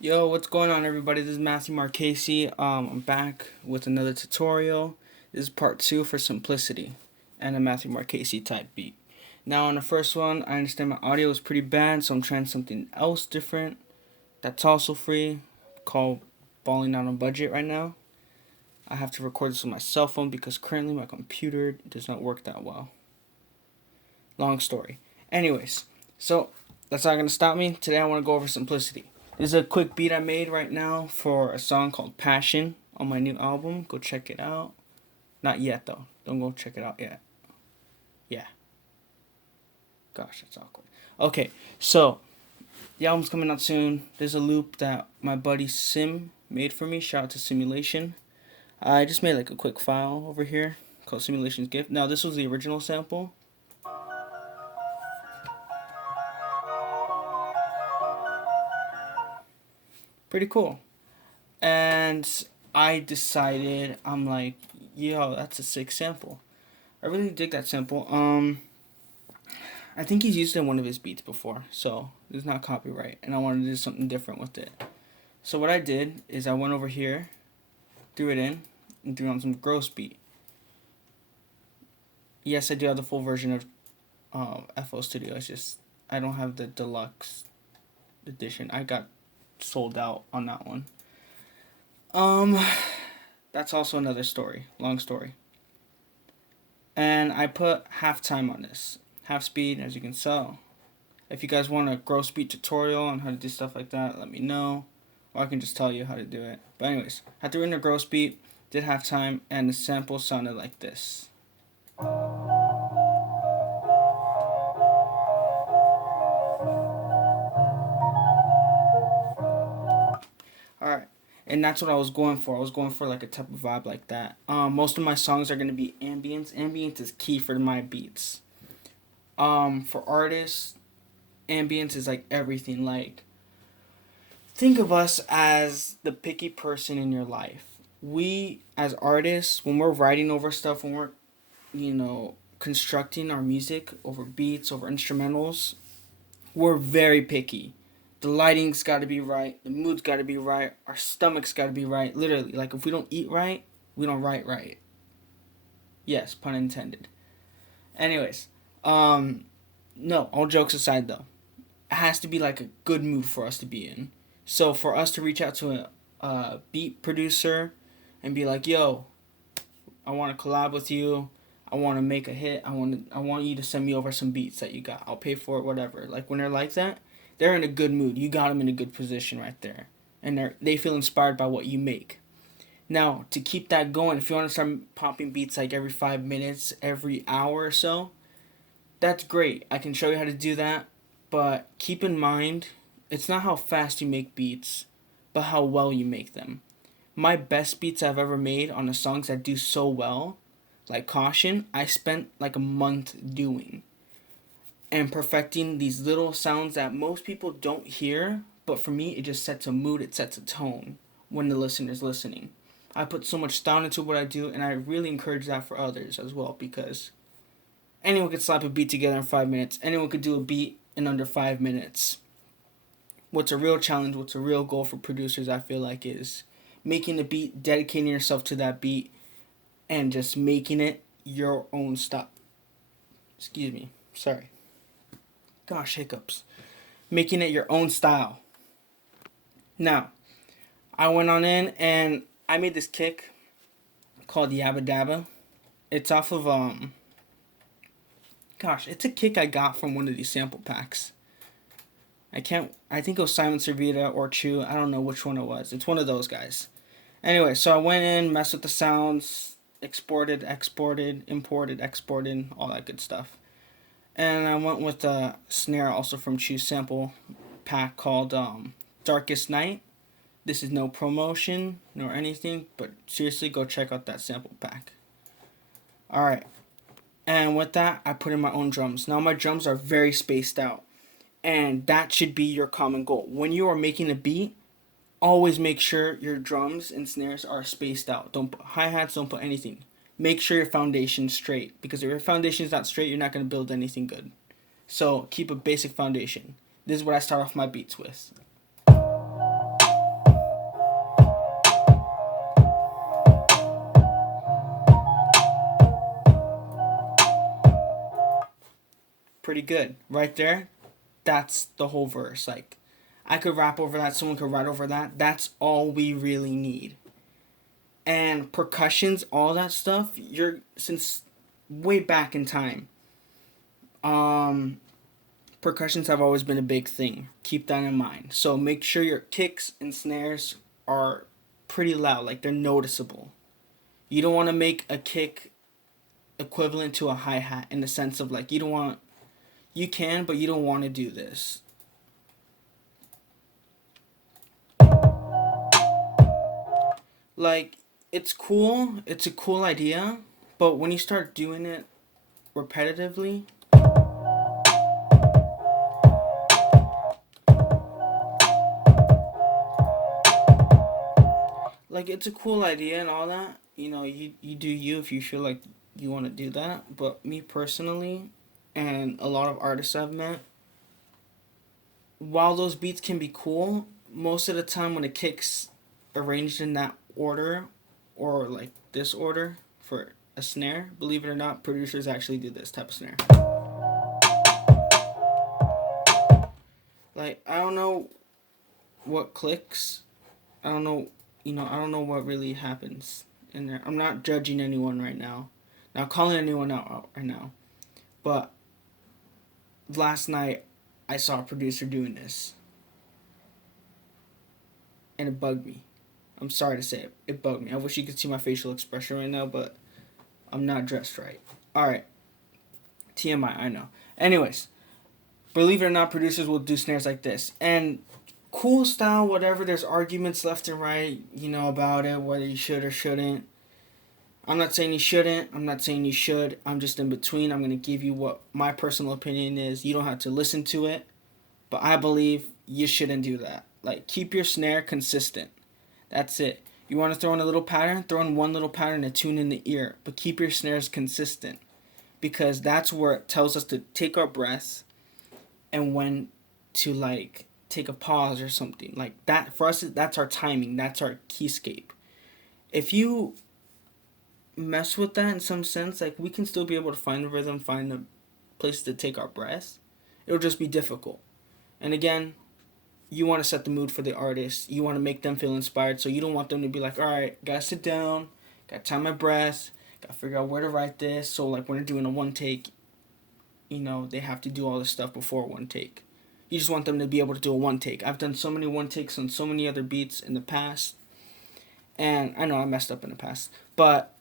Yo, what's going on, everybody? This is Matthew Marchesi. I'm back with another tutorial. This is part two for simplicity and a Matthew Marchesi type beat. Now, on the first one, I understand my audio is pretty bad, so I'm trying something else different that's also free, called Balling Out on Budget right now. I have to record this with my cell phone because currently my computer does not work that well. Long story. Anyways, so that's not going to stop me. Today I want to go over simplicity. This is a quick beat I made right now for a song called Passion on my new album. Go check it out. Not yet, though. Don't go check it out yet. Yeah. Gosh, that's awkward. Okay, so the album's coming out soon. There's a loop that my buddy Sim made for me. Shout out to Simulation. I just made like a quick file over here called Simulation's Gift. Now, this was the original sample. Pretty cool. And I decided, I'm like, yo, that's a sick sample. I really dig that sample. I think he's used it in one of his beats before, so it's not copyright, and I wanted to do something different with it. So what I did is I went over here, threw it in, and threw on some gross beat. Yes, I do have the full version of FL Studio. It's just I don't have the deluxe edition. I got sold out on that one. Um, that's also another story, long story. And I put half time on this, half speed, as you can tell. If you guys want a gross beat tutorial on how to do stuff like that, let me know, or I can just tell you how to do it. But anyways, I threw in a gross beat, did half time, and the sample sounded like this. Alright, and that's what I was going for. I was going for like a type of vibe like that. Most of my songs are going to be ambience. Ambience is key for my beats. For artists, ambience is like everything. Like, think of us as the picky person in your life. We, as artists, when we're writing over stuff, when we're, constructing our music over beats, over instrumentals, we're very picky. The lighting's got to be right. The mood's got to be right. Our stomach's got to be right. Literally, like if we don't eat right, we don't write right. Yes, pun intended. Anyways, no, all jokes aside though, it has to be like a good mood for us to be in. So for us to reach out to a beat producer and be like, "Yo, I want to collab with you. I want to make a hit. I want you to send me over some beats that you got. I'll pay for it, whatever." Like when they're like that, they're in a good mood. You got them in a good position right there, and they feel inspired by what you make. Now to keep that going, if you want to start popping beats like every 5 minutes, every hour or so, that's great. I can show you how to do that, but keep in mind, it's not how fast you make beats, but how well you make them. My best beats I've ever made on the songs that do so well, like Caution, I spent like a month doing and perfecting these little sounds that most people don't hear, but for me, it just sets a mood, it sets a tone when the listener's listening. I put so much thought into what I do, and I really encourage that for others as well because anyone could slap a beat together in 5 minutes. Anyone could do a beat in under 5 minutes. What's a real challenge, what's a real goal for producers, I feel like, is making the beat, dedicating yourself to that beat, and just making it your own style. Excuse me. Sorry. Gosh, hiccups. Making it your own style. Now, I went on in and I made this kick called Yabba Dabba. It's off of, it's a kick I got from one of these sample packs. I think it was Simon Servita or Chew. I don't know which one it was. It's one of those guys. Anyway, so I went in, messed with the sounds, exported, imported, exported, all that good stuff. And I went with a snare also from Chew's sample pack called Darkest Night. This is no promotion nor anything, but seriously, go check out that sample pack. Alright, and with that, I put in my own drums. Now, my drums are very spaced out, and that should be your common goal. When you are making a beat, always make sure your drums and snares are spaced out. Don't put hi-hats, don't put anything. Make sure your foundation's straight, because if your foundation's not straight, you're not going to build anything good. So keep a basic foundation. This is what I start off my beats with. pretty good. Right there, that's the whole verse. Like, I could rap over that, someone could write over that. That's all we really need. And percussions, all that stuff, since way back in time, percussions have always been a big thing. Keep that in mind. So make sure your kicks and snares are pretty loud, like they're noticeable. You don't want to make a kick equivalent to a hi-hat in the sense of like you can, but you don't want to do this. Like, it's cool, it's a cool idea, but when you start doing it repetitively, like, it's a cool idea and all that. You do you if you feel like you want to do that. But me personally, and a lot of artists I've met, while those beats can be cool, most of the time when a kick's arranged in that order, or like this order for a snare, believe it or not, producers actually do this type of snare. Like, I don't know what clicks. I don't know, I don't know what really happens in there. I'm not judging anyone right now. Not calling anyone out right now. But last night, I saw a producer doing this. And it bugged me. I'm sorry to say it. It bugged me. I wish you could see my facial expression right now, but I'm not dressed right. Alright. TMI, I know. Anyways, believe it or not, producers will do snares like this. And cool style, whatever. There's arguments left and right, about it, whether you should or shouldn't. I'm not saying you shouldn't. I'm not saying you should. I'm just in between. I'm going to give you what my personal opinion is. You don't have to listen to it. But I believe you shouldn't do that. Like, keep your snare consistent. That's it. You want to throw in a little pattern? Throw in one little pattern to tune in the ear. But keep your snares consistent. Because that's where it tells us to take our breaths and when to, like, take a pause or something. Like, that, for us, that's our timing. That's our keyscape. If you mess with that in some sense, like, we can still be able to find the rhythm, find the place to take our breaths. It'll just be difficult. And again, you want to set the mood for the artist. You want to make them feel inspired. So you don't want them to be like, all right, gotta sit down, gotta time my breath, gotta figure out where to write this. So like when they're doing a one take, they have to do all this stuff before one take. You just want them to be able to do a one take. I've done so many one takes on so many other beats in the past. And I know I messed up in the past. But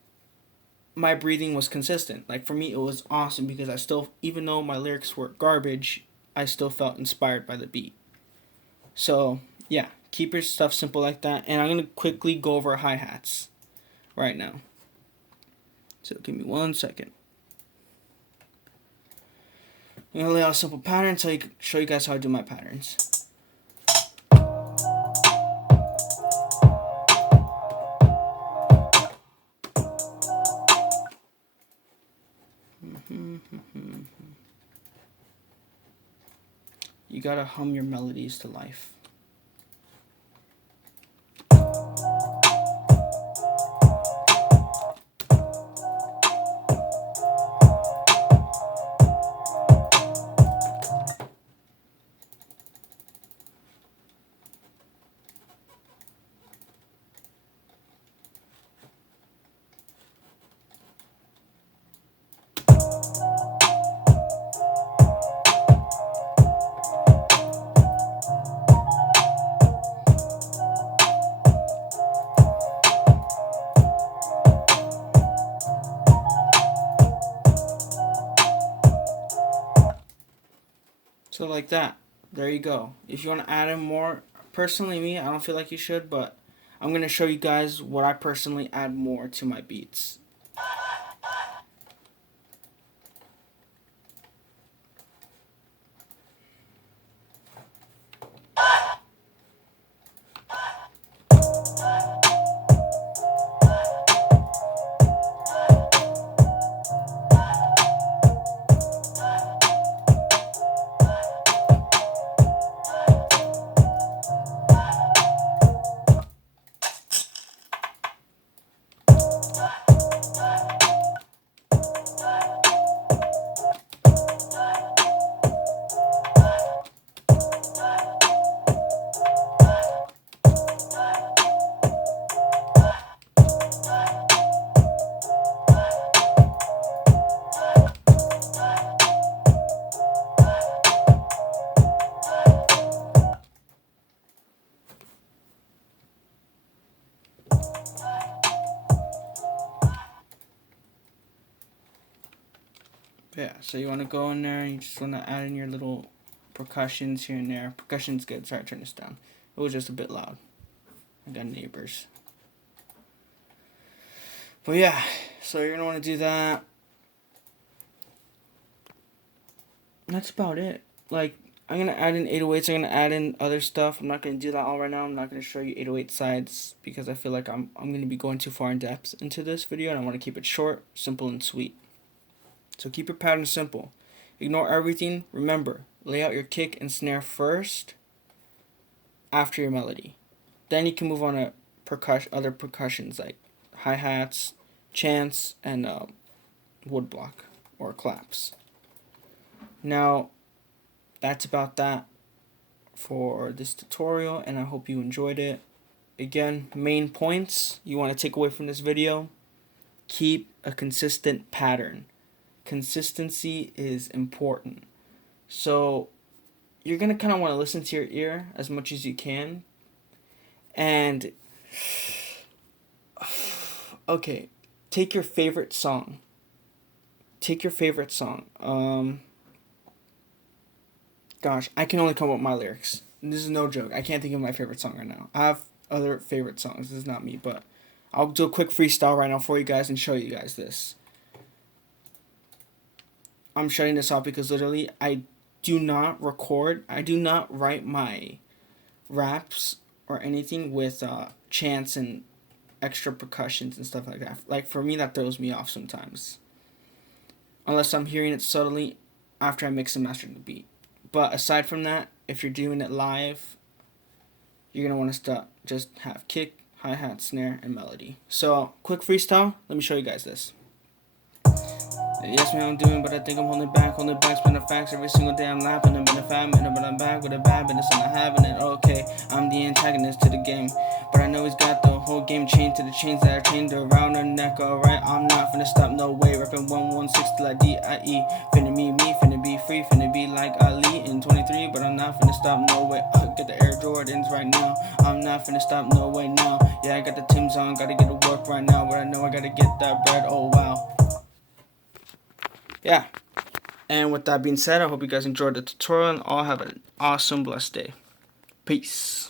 my breathing was consistent. Like, for me, it was awesome because I still, even though my lyrics were garbage, I still felt inspired by the beat. So, yeah, keep your stuff simple like that. And I'm going to quickly go over hi-hats right now. So, give me 1 second. I'm going to lay out a simple pattern so I can show you guys how I do my patterns. You gotta hum your melodies to life. So like that. There you go. If you want to add in more, personally me, I don't feel like you should, but I'm going to show you guys what I personally add more to my beats. Yeah, so you want to go in there, you just want to add in your little percussions here and there. Percussion's good. Sorry, turn this down. It was just a bit loud. I got neighbors. But yeah, so you're going to want to do that. That's about it. Like, I'm going to add in 808s. I'm going to add in other stuff. I'm not going to do that all right now. I'm not going to show you 808 sides because I feel like I'm going to be going too far in depth into this video, and I want to keep it short, simple, and sweet. So keep your pattern simple. Ignore everything. Remember, lay out your kick and snare first after your melody. Then you can move on to other percussions like hi-hats, chants, and woodblock or claps. Now, that's about that for this tutorial, and I hope you enjoyed it. Again, main points you want to take away from this video: keep a consistent pattern. Consistency is important. So you're going to kind of want to listen to your ear as much as you can. And okay, take your favorite song. Gosh, I can only come up with my lyrics. This is no joke. I can't think of my favorite song right now. I have other favorite songs. This is not me, but I'll do a quick freestyle right now for you guys and show you guys this. I'm shutting this off because literally I do not write my raps or anything with chants and extra percussions and stuff like that. Like, for me, that throws me off sometimes. Unless I'm hearing it subtly after I mix and master the beat. But aside from that, if you're doing it live, you're going to want to just have kick, hi-hat, snare, and melody. So, quick freestyle. Let me show you guys this. Yes, man, I'm doing, but I think I'm holding back, spin the facts every single day. I'm laughing, I'm in a 5 minute, but I'm back with a bad business and I'm having it. Okay, I'm the antagonist to the game, but I know he's got the whole game chained to the chains that are chained around her neck. Alright, I'm not finna stop, no way. Reppin' 116 like D.I.E. Finna be me, finna be free, finna be like Ali in 23, but I'm not finna stop, no way. Get the Air Jordans right now. I'm not finna stop, no way now. Yeah, I got the Timbs on, gotta get to work right now, but I know I gotta get that bread. Oh wow. Yeah, and with that being said, I hope you guys enjoyed the tutorial and all have an awesome, blessed day. Peace.